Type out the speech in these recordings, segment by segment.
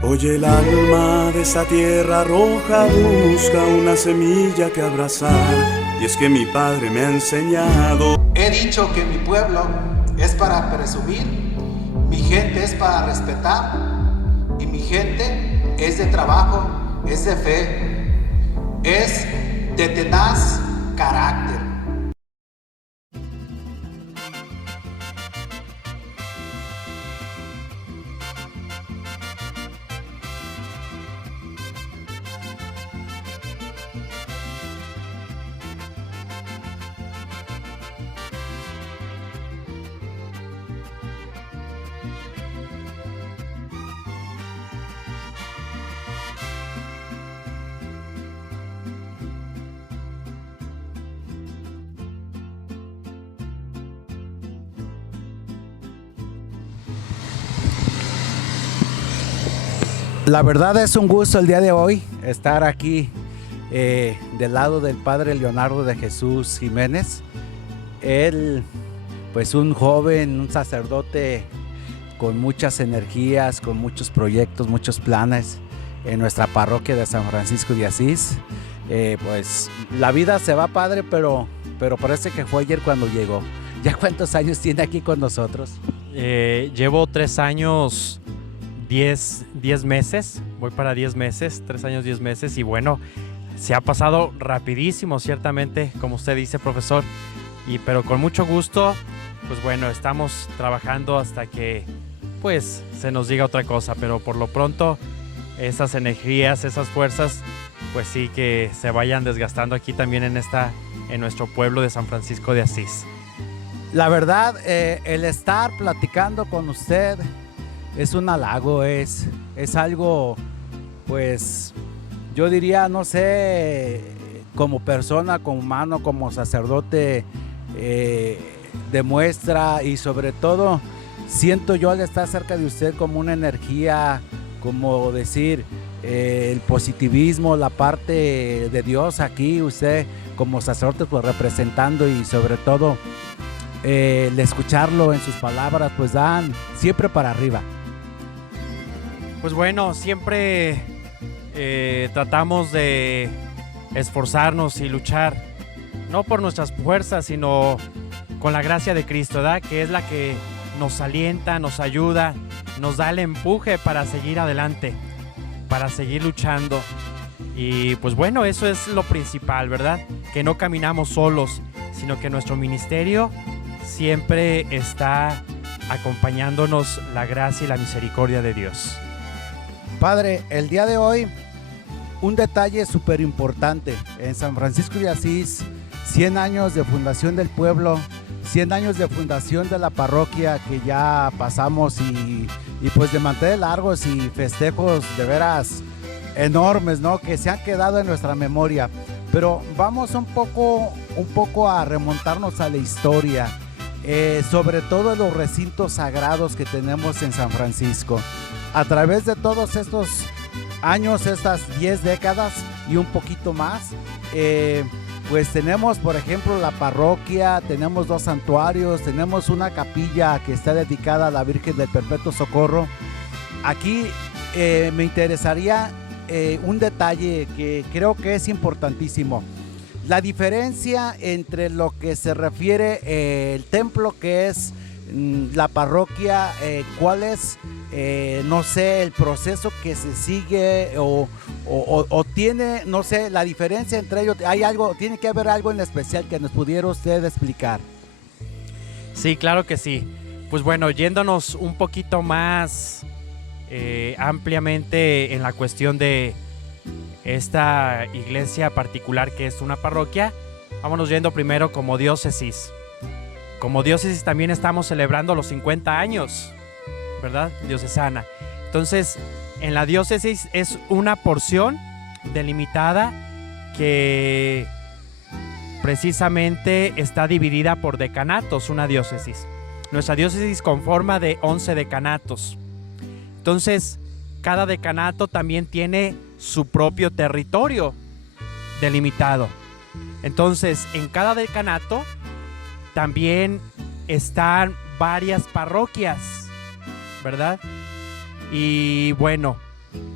Hoy el alma de esta tierra roja busca una semilla que abrazar, y es que mi padre me ha enseñado. He dicho que mi pueblo es para presumir, mi gente es para respetar, y mi gente es de trabajo, es de fe, es de tenaz carácter. La verdad es un gusto el día de hoy estar aquí del lado del padre Leonardo de Jesús Jiménez. Él, pues un joven, un sacerdote con muchas energías, con muchos proyectos, muchos planes en nuestra parroquia de San Francisco de Asís. Pues la vida se va, padre, pero parece que fue ayer cuando llegó. ¿Ya cuántos años tiene aquí con nosotros? Llevo 3 años, 10 meses, voy para 10 meses, 3 años, 10 meses, y bueno, se ha pasado rapidísimo, ciertamente, como usted dice, profesor, pero con mucho gusto, pues bueno, estamos trabajando hasta que, pues, se nos diga otra cosa, pero por lo pronto, esas energías, esas fuerzas, pues sí, que se vayan desgastando aquí también en nuestro pueblo de San Francisco de Asís. La verdad, el estar platicando con usted es un halago, es algo, pues, yo diría, no sé, como persona, como humano, como sacerdote, demuestra, y sobre todo, siento yo al estar cerca de usted como una energía, como decir, el positivismo, la parte de Dios aquí, usted como sacerdote, pues representando, y sobre todo, el escucharlo en sus palabras, pues dan siempre para arriba. Pues bueno, siempre tratamos de esforzarnos y luchar, no por nuestras fuerzas, sino con la gracia de Cristo, ¿verdad? Que es la que nos alienta, nos ayuda, nos da el empuje para seguir adelante, para seguir luchando. Y pues bueno, eso es lo principal, ¿verdad? Que no caminamos solos, sino que nuestro ministerio siempre está acompañándonos la gracia y la misericordia de Dios. Padre, el día de hoy, un detalle súper importante. En San Francisco de Asís, 100 años de fundación del pueblo, 100 años de fundación de la parroquia que ya pasamos, y pues de mantener largos y festejos de veras enormes, ¿no? Que se han quedado en nuestra memoria. Pero vamos un poco a remontarnos a la historia, sobre todo los recintos sagrados que tenemos en San Francisco. A través de todos estos años, estas 10 décadas y un poquito más, pues tenemos, por ejemplo, la parroquia, tenemos 2 santuarios, tenemos una capilla que está dedicada a la Virgen del Perpetuo Socorro. Aquí me interesaría un detalle que creo que es importantísimo. La diferencia entre lo que se refiere el templo, que es la parroquia, cuál es, no sé, el proceso que se sigue, o tiene, no sé, la diferencia entre ellos. Hay algo, tiene que haber algo en especial que nos pudiera usted explicar. Sí, claro que sí. Pues bueno, yéndonos un poquito más ampliamente en la cuestión de esta iglesia particular que es una parroquia, vámonos yendo primero como diócesis. Como diócesis también estamos celebrando los 50 años, ¿verdad? Diocesana. Entonces, en la diócesis es una porción delimitada que precisamente está dividida por decanatos, una diócesis. Nuestra diócesis conforma de 11 decanatos. Entonces, cada decanato también tiene su propio territorio delimitado. Entonces, en cada decanato también están varias parroquias, ¿verdad? Y bueno,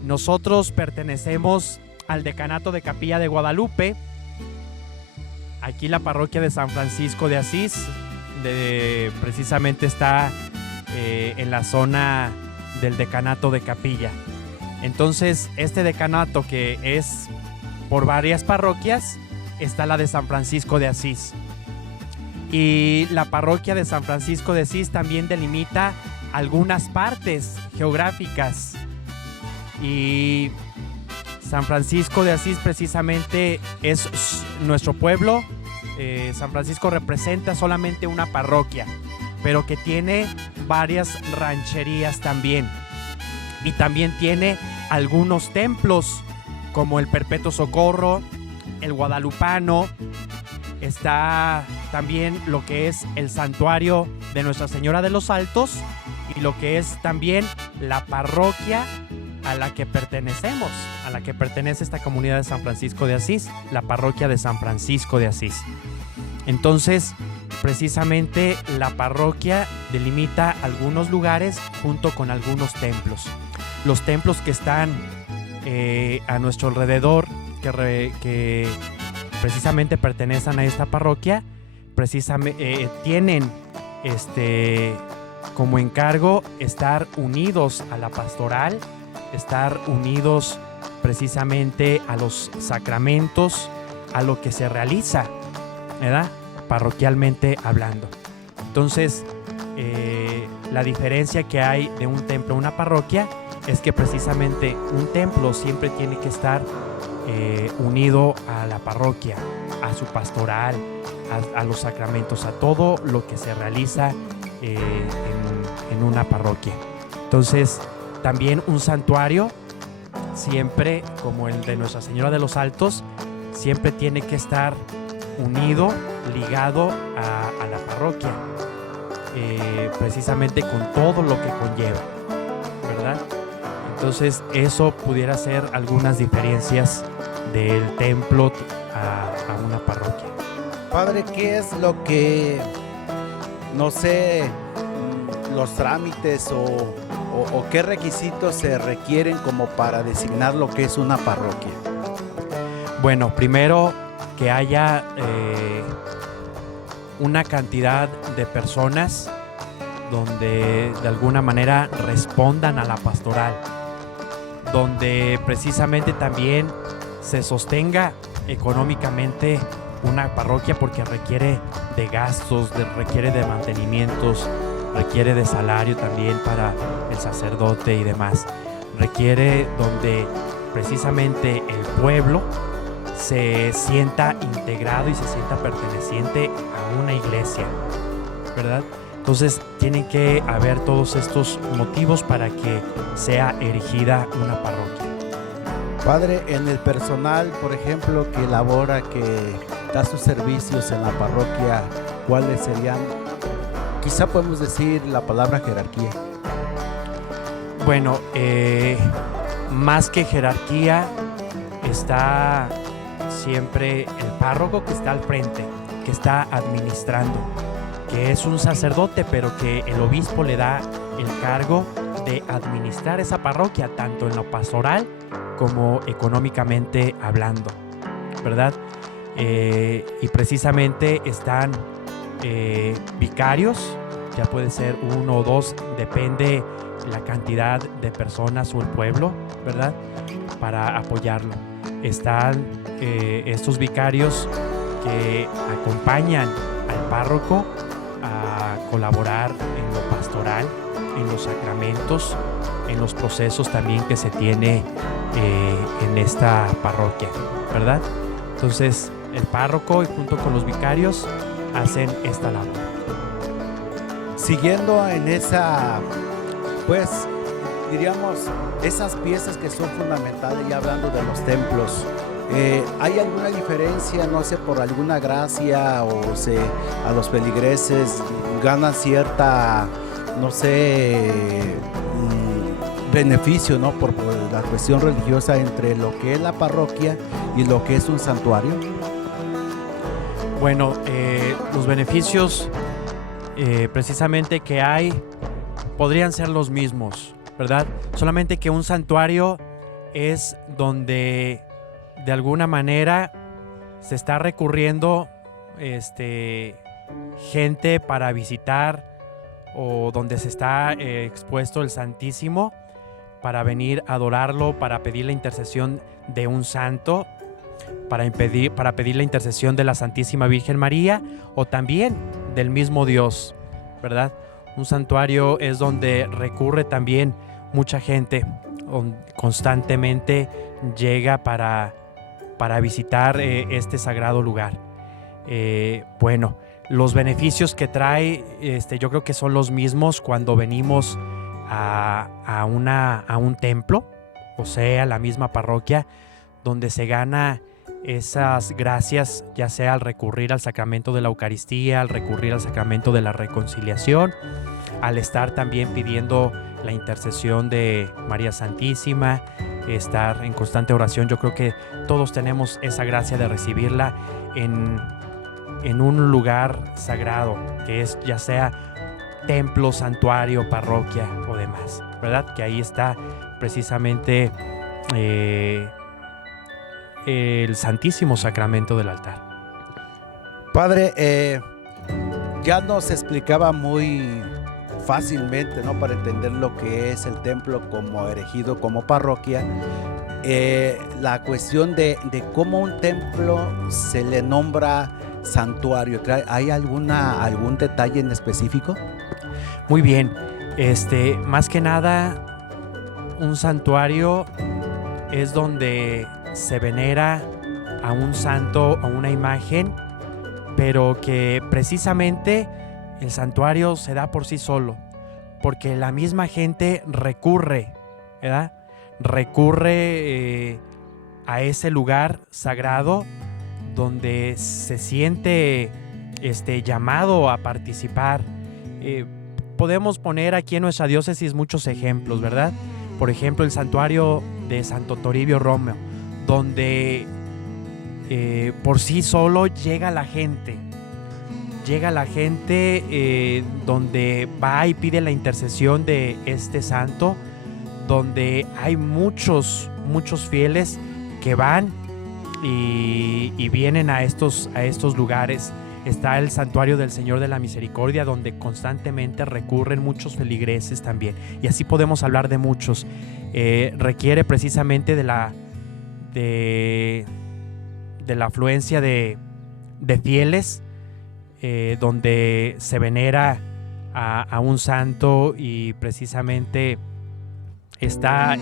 Nosotros pertenecemos al decanato de Capilla de Guadalupe. Aquí la parroquia de San Francisco de Asís precisamente está en la zona del decanato de Capilla. Entonces, este decanato, que es por varias parroquias, está la de San Francisco de Asís. Y la parroquia de San Francisco de Asís también delimita algunas partes geográficas. Y San Francisco de Asís precisamente es nuestro pueblo. San Francisco representa solamente una parroquia, pero que tiene varias rancherías también. Y también tiene algunos templos, como el Perpetuo Socorro, el Guadalupano. Está también lo que es el santuario de Nuestra Señora de los Altos y lo que es también la parroquia a la que pertenecemos, a la que pertenece esta comunidad de San Francisco de Asís, la parroquia de San Francisco de Asís. Entonces, precisamente la parroquia delimita algunos lugares junto con algunos templos. Los templos que están a nuestro alrededor, que precisamente pertenecen a esta parroquia, precisamente tienen como encargo estar unidos a la pastoral, estar unidos precisamente a los sacramentos, a lo que se realiza, ¿verdad?, parroquialmente hablando. Entonces, la diferencia que hay de un templo a una parroquia es que precisamente un templo siempre tiene que estar unido a la parroquia, a su pastoral, a los sacramentos, a todo lo que se realiza en una parroquia. Entonces, también un santuario, siempre como el de Nuestra Señora de los Altos, siempre tiene que estar unido, ligado a la parroquia, precisamente con todo lo que conlleva, ¿verdad? Entonces, eso pudiera ser algunas diferencias del templo a una parroquia. Padre, ¿qué es lo que, no sé, los trámites o qué requisitos se requieren como para designar lo que es una parroquia? Bueno, primero que haya una cantidad de personas donde de alguna manera respondan a la pastoral, donde precisamente también se sostenga económicamente una parroquia, porque requiere de gastos, requiere de mantenimientos, requiere de salario también para el sacerdote y demás. Requiere donde precisamente el pueblo se sienta integrado y se sienta perteneciente a una iglesia, ¿verdad? Entonces tienen que haber todos estos motivos para que sea erigida una parroquia. Padre, en el personal, por ejemplo, que labora, que da sus servicios en la parroquia, ¿cuáles serían? Quizá podemos decir la palabra jerarquía. Bueno, más que jerarquía, está siempre el párroco, que está al frente, que está administrando, que es un sacerdote, pero que el obispo le da el cargo de administrar esa parroquia, tanto en lo pastoral como económicamente hablando, ¿verdad? Y precisamente están vicarios, ya puede ser uno o dos, depende la cantidad de personas o el pueblo, ¿verdad?, para apoyarlo. Están estos vicarios que acompañan al párroco a colaborar en lo pastoral, en los sacramentos, en los procesos también que se tiene en esta parroquia, ¿verdad? Entonces, el párroco y junto con los vicarios hacen esta labor. Siguiendo en esa, pues, diríamos, esas piezas que son fundamentales, ya hablando de los templos, ¿hay alguna diferencia, no sé, por alguna gracia o a los feligreses ganan cierta, no sé, beneficio, ¿no?, por la cuestión religiosa entre lo que es la parroquia y lo que es un santuario? Bueno, los beneficios precisamente que hay podrían ser los mismos, ¿verdad? Solamente que un santuario es donde de alguna manera se está recurriendo gente para visitar, o donde se está expuesto el Santísimo para venir a adorarlo, para pedir la intercesión de un santo, para pedir la intercesión de la Santísima Virgen María o también del mismo Dios, ¿verdad? Un santuario es donde recurre también mucha gente, constantemente llega para visitar este sagrado lugar. Bueno, los beneficios que trae, yo creo que son los mismos cuando venimos a un templo, o sea, la misma parroquia, donde se gana esas gracias, ya sea al recurrir al sacramento de la Eucaristía, al recurrir al sacramento de la reconciliación, al estar también pidiendo la intercesión de María Santísima, estar en constante oración. Yo creo que todos tenemos esa gracia de recibirla en un lugar sagrado, que es ya sea templo, santuario, parroquia o demás, ¿verdad? Que ahí está precisamente el Santísimo Sacramento del altar. Padre, ya nos explicaba muy fácilmente, ¿no?, para entender lo que es el templo como erigido como parroquia, la cuestión de cómo un templo se le nombra santuario. ¿Hay algún detalle en específico? Muy bien, más que nada, un santuario es donde se venera a un santo o una imagen, pero que precisamente el santuario se da por sí solo, porque la misma gente recurre, ¿verdad? Recurre a ese lugar sagrado donde se siente llamado a participar. Podemos poner aquí en nuestra diócesis muchos ejemplos, ¿verdad? Por ejemplo, el santuario de Santo Toribio Romeo, donde por sí solo llega la gente, donde va y pide la intercesión de este santo, donde hay muchos fieles que van y vienen a estos lugares. Está el santuario del Señor de la Misericordia, donde constantemente recurren muchos feligreses también, y así podemos hablar de muchos. Requiere precisamente de la afluencia de fieles, donde se venera a un santo, y precisamente está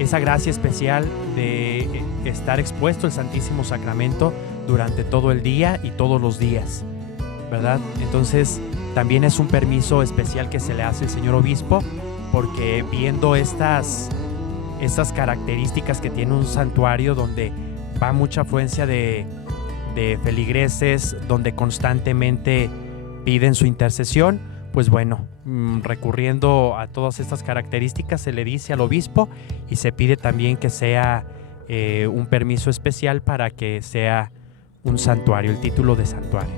esa gracia especial de estar expuesto al Santísimo Sacramento durante todo el día y todos los días, ¿verdad? Entonces también es un permiso especial que se le hace al señor obispo, porque viendo estas características que tiene un santuario donde va mucha afluencia de feligreses, donde constantemente piden su intercesión, pues bueno, recurriendo a todas estas características, se le dice al obispo y se pide también que sea un permiso especial para que sea un santuario, el título de santuario.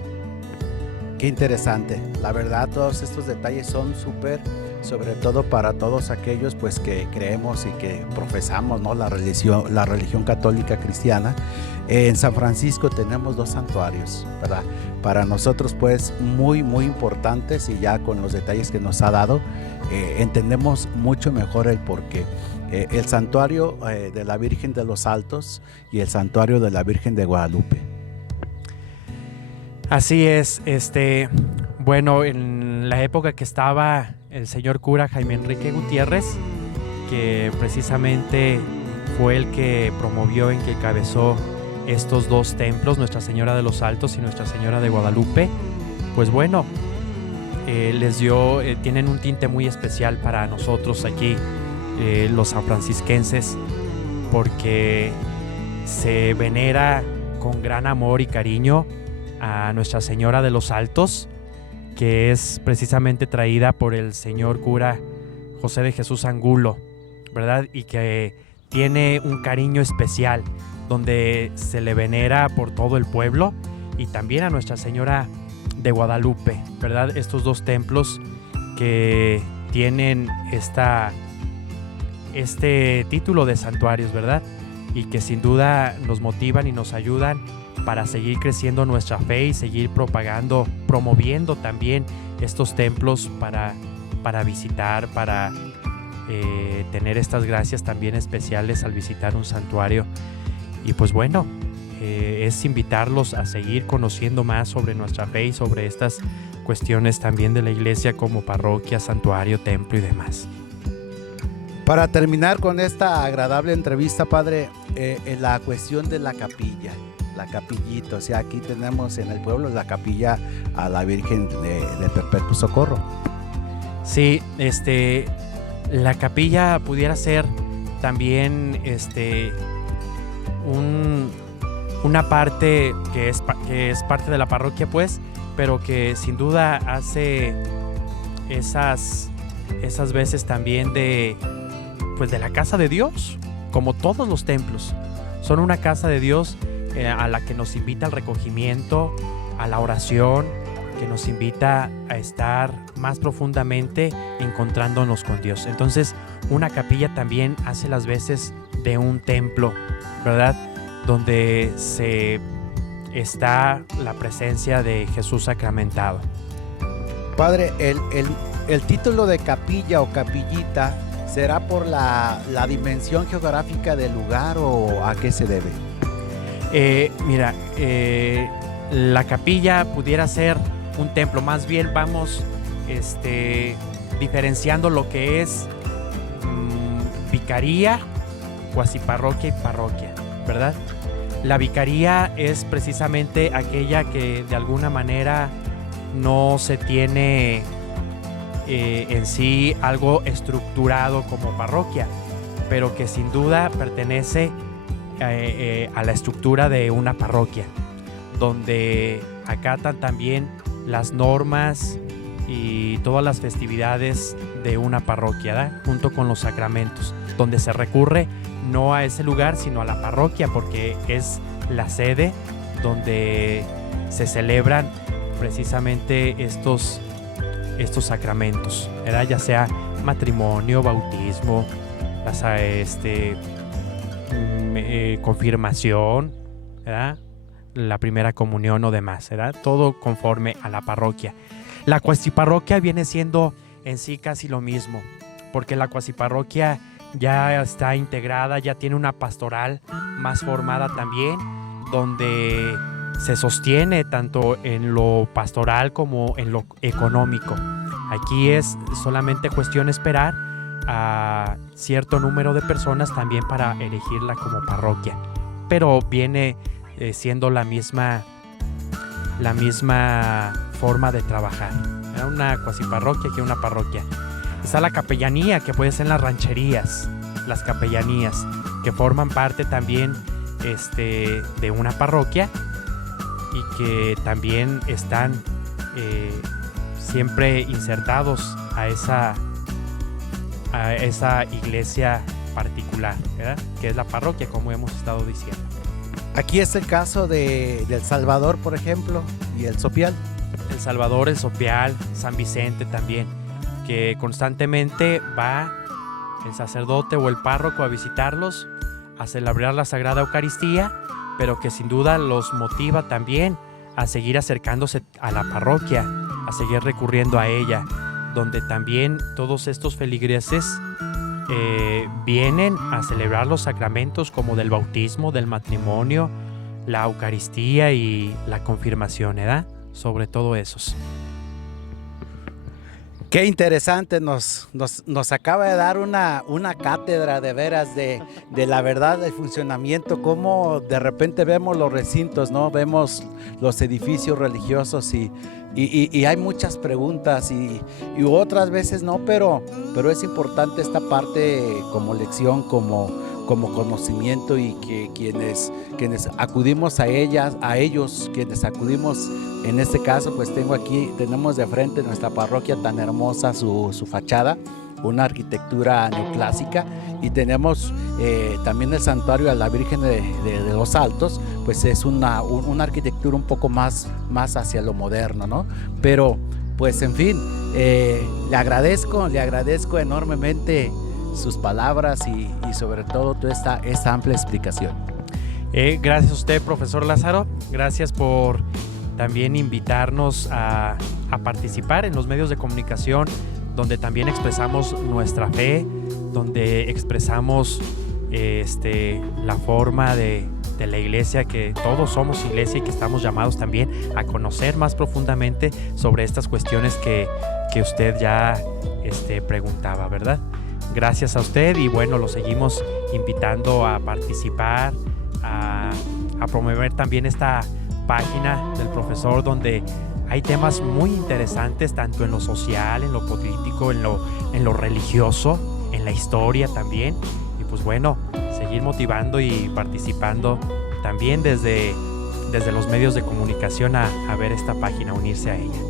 Qué interesante, la verdad, todos estos detalles son súper, sobre todo para todos aquellos pues que creemos y que profesamos, ¿no?, la religión católica cristiana. En San Francisco tenemos 2 santuarios, ¿verdad? Para nosotros pues muy importantes, y ya con los detalles que nos ha dado entendemos mucho mejor el porqué. El santuario de la Virgen de los Altos y el santuario de la Virgen de Guadalupe. Así es, bueno, en la época que estaba el señor cura Jaime Enrique Gutiérrez, que precisamente fue el que promovió, en que encabezó estos 2 templos, Nuestra Señora de los Altos y Nuestra Señora de Guadalupe, pues bueno, tienen un tinte muy especial para nosotros aquí, los sanfrancisquenses, porque se venera con gran amor y cariño a Nuestra Señora de los Altos, que es precisamente traída por el señor cura José de Jesús Angulo, ¿verdad? Y que tiene un cariño especial, donde se le venera por todo el pueblo, y también a Nuestra Señora de Guadalupe, ¿verdad? Estos 2 templos que tienen esta este título de santuarios, ¿verdad? Y que sin duda nos motivan y nos ayudan para seguir creciendo nuestra fe y seguir promoviendo también estos templos para visitar, para tener estas gracias también especiales al visitar un santuario. Y pues bueno, es invitarlos a seguir conociendo más sobre nuestra fe y sobre estas cuestiones también de la iglesia como parroquia, santuario, templo y demás. Para terminar con esta agradable entrevista, padre, en la cuestión de la capilla, la capillita, o sea, aquí tenemos en el pueblo la capilla a la Virgen de Perpetuo Socorro. Sí, la capilla pudiera ser también una parte que es parte de la parroquia, pues, pero que sin duda hace esas veces también de la casa de Dios, como todos los templos. Son una casa de Dios a la que nos invita al recogimiento, a la oración, que nos invita a estar más profundamente encontrándonos con Dios. Entonces, una capilla también hace las veces de un templo, ¿verdad? Donde está la presencia de Jesús sacramentado. Padre, el título de capilla o capillita, ¿será por la dimensión geográfica del lugar o a qué se debe? Mira, la capilla pudiera ser un templo. Más bien vamos diferenciando lo que es vicaría, cuasiparroquia y parroquia, ¿verdad? La vicaría es precisamente aquella que de alguna manera no se tiene en sí algo estructurado como parroquia, pero que sin duda pertenece a la estructura de una parroquia, donde acatan también las normas y todas las festividades de una parroquia, ¿verdad? Junto con los sacramentos, donde se recurre no a ese lugar sino a la parroquia, porque es la sede donde se celebran precisamente estos sacramentos, ¿verdad? Ya sea matrimonio, bautismo, confirmación, ¿verdad? La primera comunión o demás, ¿verdad? Todo conforme a la parroquia. La cuasiparroquia viene siendo en sí casi lo mismo, porque la cuasiparroquia ya está integrada, ya tiene una pastoral más formada también, donde se sostiene tanto en lo pastoral como en lo económico. Aquí es solamente cuestión de esperar a cierto número de personas también para elegirla como parroquia, pero viene siendo la misma forma de trabajar. Era una cuasiparroquia que una parroquia. Está la capellanía, que puede ser las rancherías, las capellanías, que forman parte también de una parroquia y que también están siempre insertados a esa iglesia particular, ¿verdad? Que es la parroquia, como hemos estado diciendo. Aquí es el caso del Salvador, por ejemplo, y el Sopial. El Salvador, el Sopial, San Vicente también, que constantemente va el sacerdote o el párroco a visitarlos, a celebrar la Sagrada Eucaristía, pero que sin duda los motiva también a seguir acercándose a la parroquia, a seguir recurriendo a ella, donde también todos estos feligreses vienen a celebrar los sacramentos como del bautismo, del matrimonio, la Eucaristía y la confirmación, ¿verdad? Sobre todo esos. Qué interesante, nos acaba de dar una cátedra de veras de la verdad del funcionamiento, cómo de repente vemos los recintos, ¿no? Vemos los edificios religiosos y hay muchas preguntas y otras veces no, pero es importante esta parte como lección, como conocimiento, y que quienes acudimos a ellos, quienes acudimos, en este caso, pues tenemos de frente nuestra parroquia tan hermosa, su fachada, una arquitectura neoclásica, y tenemos también el santuario a la Virgen de los Altos, pues es una arquitectura un poco más hacia lo moderno, ¿no? Pero, pues en fin, le agradezco enormemente sus palabras y sobre todo toda esta amplia explicación. Gracias a usted, profesor Lázaro. Gracias por también invitarnos a participar en los medios de comunicación, donde también expresamos nuestra fe, donde expresamos la forma de la iglesia, que todos somos iglesia y que estamos llamados también a conocer más profundamente sobre estas cuestiones que usted ya preguntaba, ¿verdad? Gracias a usted y bueno, lo seguimos invitando a participar, a promover también esta página del profesor, donde hay temas muy interesantes tanto en lo social, en lo político, en lo religioso, en la historia también. Y pues bueno, seguir motivando y participando también desde los medios de comunicación a ver esta página, unirse a ella.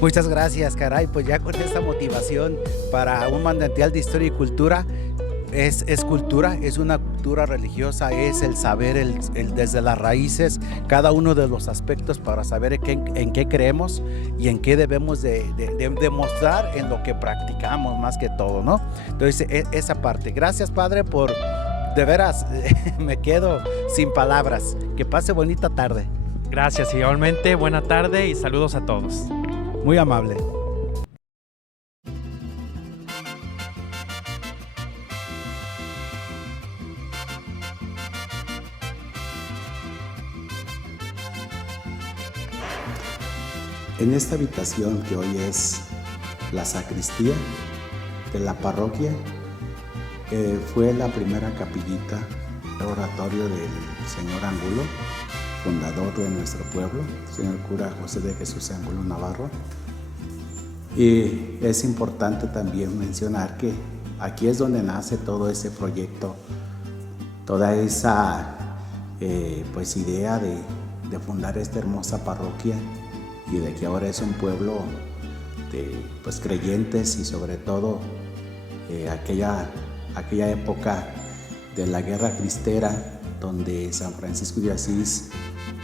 Muchas gracias, caray, pues ya con esta motivación para un manantial de historia y cultura, es cultura, es una cultura religiosa, es el saber desde las raíces, cada uno de los aspectos para saber en qué creemos y en qué debemos de demostrar en lo que practicamos más que todo, ¿no? Entonces, esa parte. Gracias, padre, por, de veras, me quedo sin palabras. Que pase bonita tarde. Gracias, igualmente, buena tarde y saludos a todos. Muy amable. En esta habitación que hoy es la sacristía de la parroquia, fue la primera capillita, el oratorio del señor Angulo, fundador de nuestro pueblo, señor cura José de Jesús Angulo Navarro. Y es importante también mencionar que aquí es donde nace todo ese proyecto, toda esa idea de fundar esta hermosa parroquia, y de que ahora es un pueblo de creyentes y sobre todo aquella época de la guerra cristera, donde San Francisco de Asís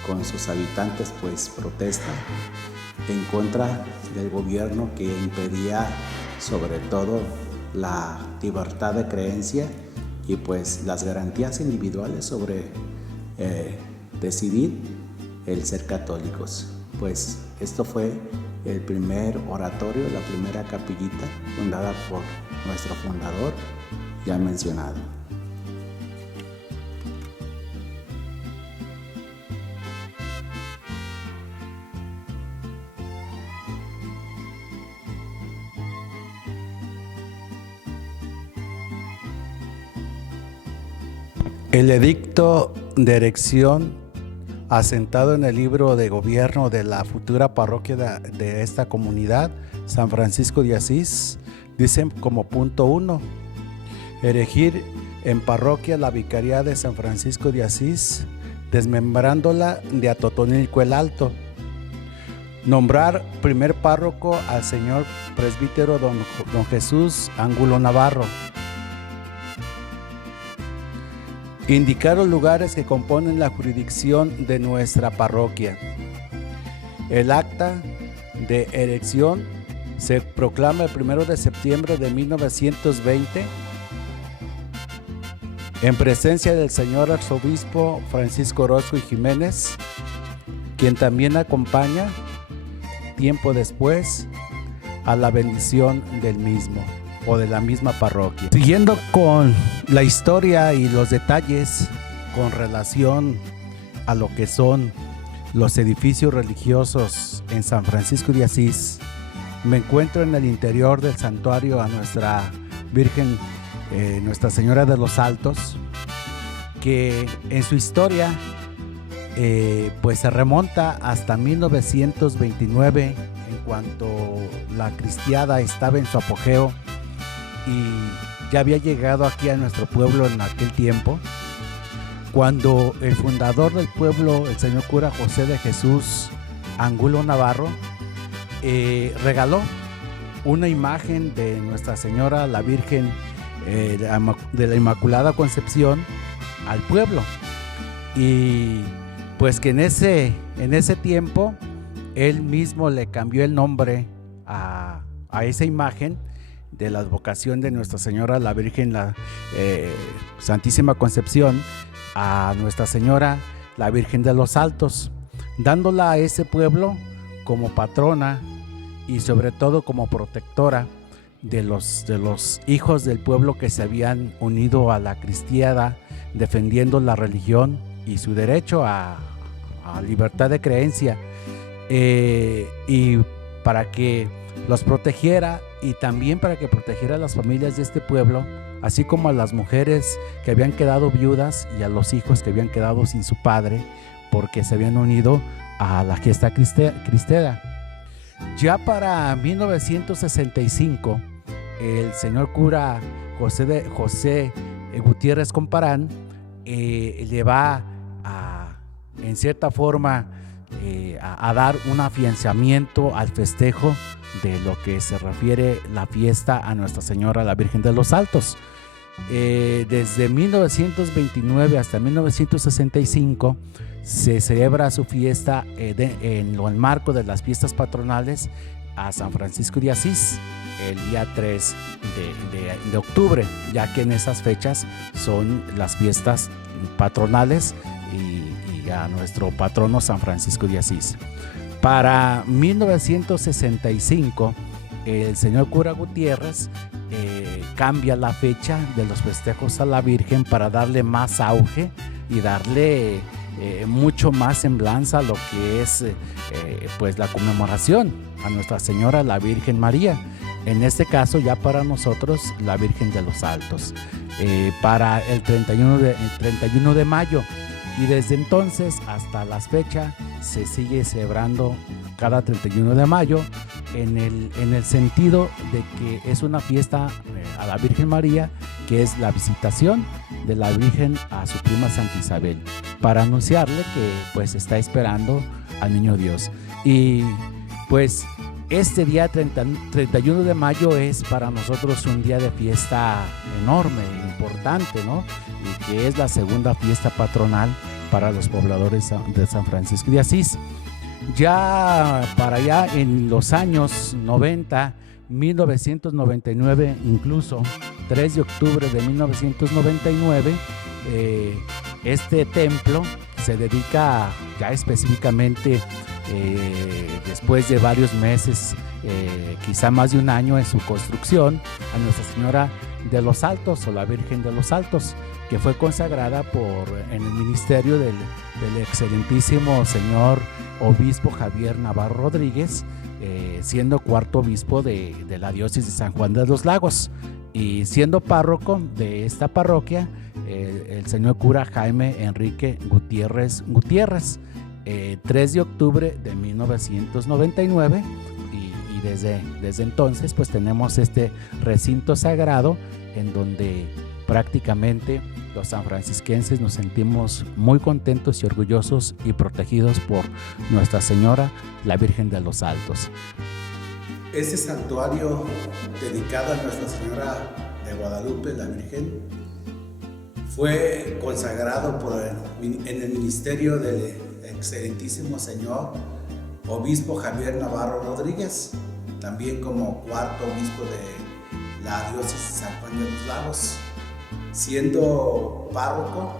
con sus habitantes protesta en contra del gobierno que impedía sobre todo la libertad de creencia y las garantías individuales sobre decidir el ser católicos. Esto fue el primer oratorio, la primera capillita fundada por nuestro fundador ya mencionado. El edicto de erección asentado en el libro de gobierno de la futura parroquia de esta comunidad, San Francisco de Asís, dice como punto 1, erigir en parroquia la vicaría de San Francisco de Asís, desmembrándola de Atotonilco el Alto. Nombrar primer párroco al señor presbítero don Jesús Angulo Navarro. Indicar los lugares que componen la jurisdicción de nuestra parroquia. El acta de erección se proclama el 1 de septiembre de 1920 en presencia del señor arzobispo Francisco Orozco y Jiménez, quien también acompaña tiempo después a la bendición del mismo o de la misma parroquia. Siguiendo con la historia y los detalles con relación a lo que son los edificios religiosos en San Francisco de Asís, me encuentro en el interior del santuario a nuestra Virgen, Nuestra Señora de los Altos, que en su historia se remonta hasta 1929, en cuanto la cristiada estaba en su apogeo y ya había llegado aquí a nuestro pueblo en aquel tiempo, cuando el fundador del pueblo, el señor cura José de Jesús Angulo Navarro, regaló una imagen de Nuestra Señora, la Virgen de la Inmaculada Concepción, al pueblo. Y que en ese tiempo él mismo le cambió el nombre a esa imagen, de la advocación de Nuestra Señora la Virgen Santísima Concepción a Nuestra Señora la Virgen de los Altos, dándola a ese pueblo como patrona y sobre todo como protectora de los hijos del pueblo que se habían unido a la cristiada, defendiendo la religión y su derecho a libertad de creencia, y para que los protegiera y también para que protegiera a las familias de este pueblo, así como a las mujeres que habían quedado viudas y a los hijos que habían quedado sin su padre porque se habían unido a la gesta cristera. Ya para 1965, el señor cura José Gutiérrez Comparán le va en cierta forma a dar un afianzamiento al festejo de lo que se refiere la fiesta a Nuestra Señora la Virgen de los Altos. Desde 1929 hasta 1965 se celebra su fiesta en el marco de las fiestas patronales a San Francisco de Asís, el día 3 de octubre, ya que en esas fechas son las fiestas patronales y a nuestro patrono San Francisco de Asís. Para 1965, el señor cura Gutiérrez cambia la fecha de los festejos a la Virgen para darle más auge y darle mucho más semblanza a lo que es pues la conmemoración a Nuestra Señora la Virgen María. En este caso ya para nosotros la Virgen de los Altos, para el 31 de mayo. Y desde entonces hasta la fecha se sigue celebrando cada 31 de mayo en el sentido de que es una fiesta a la Virgen María, que es la visitación de la Virgen a su prima Santa Isabel, para anunciarle que pues está esperando al Niño Dios. Y pues este día 31 de mayo es para nosotros un día de fiesta enorme, importante, ¿no? Y que es la segunda fiesta patronal para los pobladores de San Francisco de Asís. Ya para allá en los años 90, 1999, incluso 3 de octubre de 1999, este templo se dedica ya específicamente, después de varios meses, quizá más de un año en su construcción, a Nuestra Señora de los Altos o la Virgen de los Altos, que fue consagrada en el ministerio del excelentísimo señor obispo Javier Navarro Rodríguez, siendo cuarto obispo de la diócesis de San Juan de los Lagos, y siendo párroco de esta parroquia el señor cura Jaime Enrique Gutiérrez, 3 de octubre de 1999, y desde entonces pues tenemos este recinto sagrado en donde prácticamente los sanfrancisquenses nos sentimos muy contentos y orgullosos y protegidos por Nuestra Señora, la Virgen de los Altos. Este santuario dedicado a Nuestra Señora de Guadalupe, la Virgen, fue consagrado en el ministerio del excelentísimo señor obispo Javier Navarro Rodríguez, también como cuarto obispo de la diócesis de San Juan de los Lagos, siendo párroco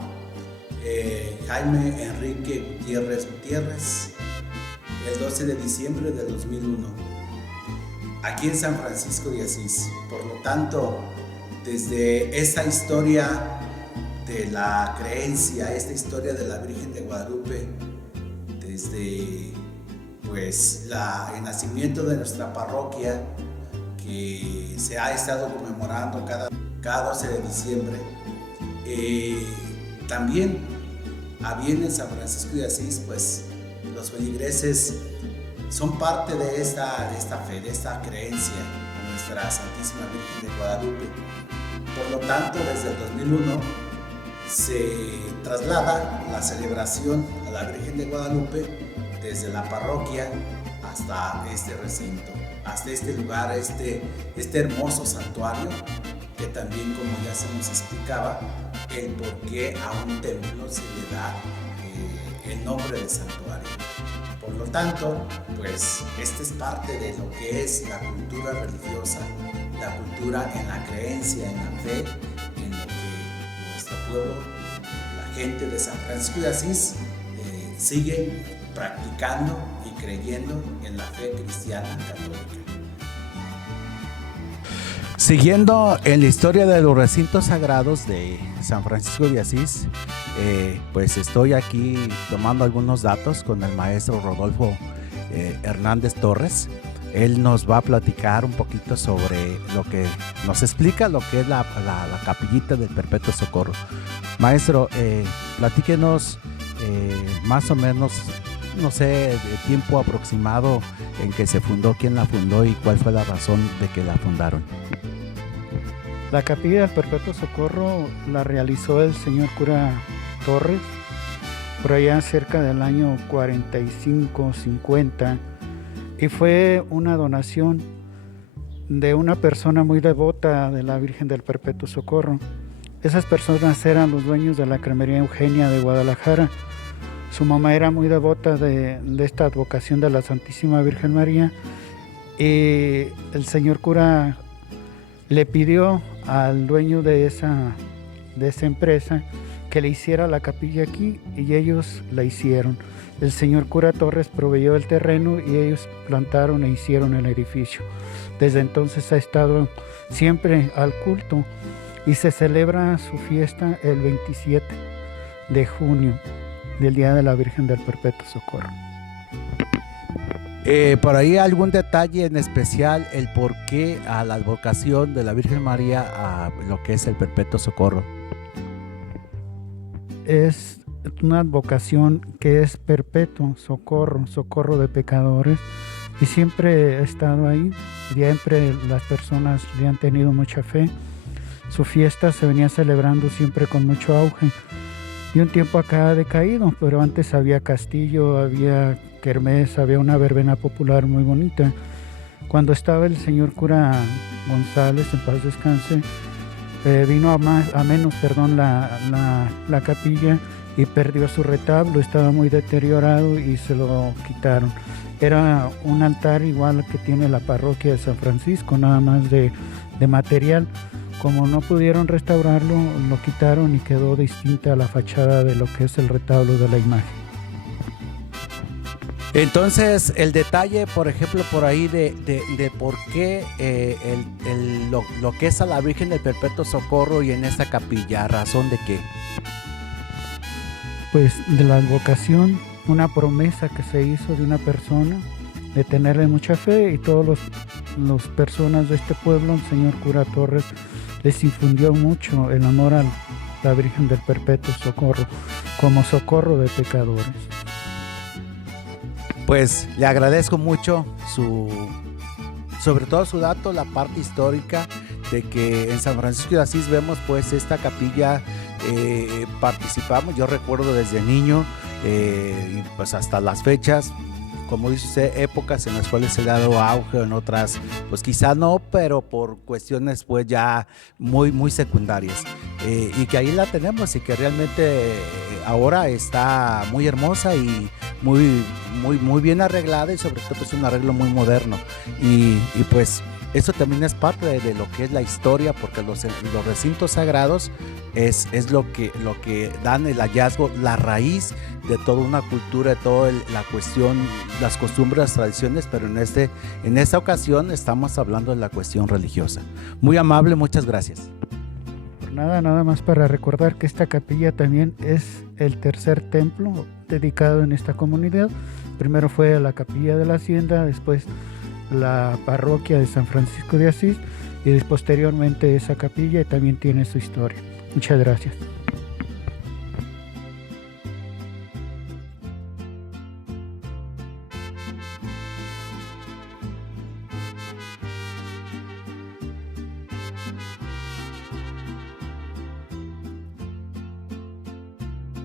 Jaime Enrique Gutiérrez, el 12 de diciembre de 2001, aquí en San Francisco de Asís. Por lo tanto, desde esta historia de la creencia, esta historia de la Virgen de Guadalupe, desde pues el nacimiento de nuestra parroquia, que se ha estado conmemorando cada 12 de diciembre, también en San Francisco de Asís, pues los feligreses son parte de esta fe, de esta creencia en nuestra Santísima Virgen de Guadalupe. Por lo tanto, desde el 2001 se traslada la celebración a la Virgen de Guadalupe desde la parroquia hasta este recinto, hasta este lugar, este hermoso santuario, que también, como ya se nos explicaba, el por qué a un templo se le da el nombre de santuario. Por lo tanto, pues esta es parte de lo que es la cultura religiosa la cultura, en la creencia, en la fe, en lo que nuestro pueblo, la gente de San Francisco de Asís, sigue practicando y creyendo en la fe cristiana católica. Siguiendo en la historia de los recintos sagrados de San Francisco de Asís, pues estoy aquí tomando algunos datos con el maestro Rodolfo Hernández Torres. Él nos va a platicar un poquito sobre lo que nos explica lo que es la capillita del Perpetuo Socorro. Maestro, platíquenos más o menos, no sé, de tiempo aproximado en que se fundó, quién la fundó y cuál fue la razón de que la fundaron. La capilla del Perpetuo Socorro la realizó el señor cura Torres por allá cerca del año 45-50 y fue una donación de una persona muy devota de la Virgen del Perpetuo Socorro. Esas personas eran los dueños de la cremería Eugenia de Guadalajara. Su mamá era muy devota de esta advocación de la Santísima Virgen María y el señor cura le pidió al dueño de esa empresa que le hiciera la capilla aquí y ellos la hicieron. El señor cura Torres proveyó el terreno y ellos plantaron e hicieron el edificio. Desde entonces ha estado siempre al culto y se celebra su fiesta el 27 de junio, del Día de la Virgen del Perpetuo Socorro. Por ahí algún detalle en especial, el por qué a la advocación de la Virgen María a lo que es el Perpetuo Socorro. Es una advocación que es perpetuo, socorro de pecadores, y siempre ha estado ahí. Siempre las personas le han tenido mucha fe. Su fiesta se venía celebrando siempre con mucho auge. Y un tiempo acá ha decaído, pero antes había castillo, había kermés, había una verbena popular muy bonita. Cuando estaba el señor cura González, en paz descanse, vino a menos la capilla y perdió su retablo, estaba muy deteriorado y se lo quitaron. Era un altar igual que tiene la parroquia de San Francisco, nada más de material. Como no pudieron restaurarlo, lo quitaron y quedó distinta a la fachada de lo que es el retablo de la imagen. Entonces, el detalle, por ejemplo, por ahí de por qué lo que es a la Virgen del Perpetuo Socorro y en esta capilla, ¿a razón de qué? Pues de la advocación, una promesa que se hizo de una persona, de tenerle mucha fe, y todas las personas de este pueblo, el señor cura Torres, les infundió mucho el amor a la Virgen del Perpetuo Socorro, como socorro de pecadores. Pues le agradezco mucho sobre todo su dato, la parte histórica de que en San Francisco de Asís vemos pues esta capilla, participamos, yo recuerdo desde niño, y pues hasta las fechas, como dice usted, épocas en las cuales se le ha dado auge, en otras pues quizá no, pero por cuestiones pues ya muy, muy secundarias, y que ahí la tenemos y que realmente ahora está muy hermosa y muy, muy, muy bien arreglada, y sobre todo pues un arreglo muy moderno, y pues eso también es parte de lo que es la historia, porque los recintos sagrados es lo que dan el hallazgo, la raíz de toda una cultura, de toda la cuestión, las costumbres, las tradiciones, pero en esta ocasión estamos hablando de la cuestión religiosa. Muy amable, muchas gracias. Nada más para recordar que esta capilla también es el tercer templo dedicado en esta comunidad. Primero fue la capilla de la hacienda, después la parroquia de San Francisco de Asís y posteriormente esa capilla, y también tiene su historia. Muchas gracias.